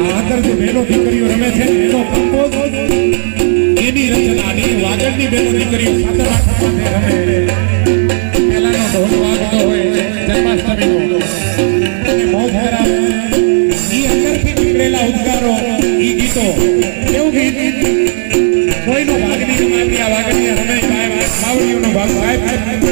આ અંદર જે બહેનો દીકરીઓ રમે છે એનો કંપોઝ એની રચનાની વાગડની બહેનો દીકરીઓ સાથે રમે પહેલાનો ઢોલ વાગતો હોય જન્માષ્ટમીનો અને મોજ કરાવે ઈ અંદરથી નીકળેલા ઉદ્ગારો ઈ ગીતો કેવું ગીત કોઈનો ભાગની રમાય આ વાગડની રમે માવડીઓનો ભાગ થાય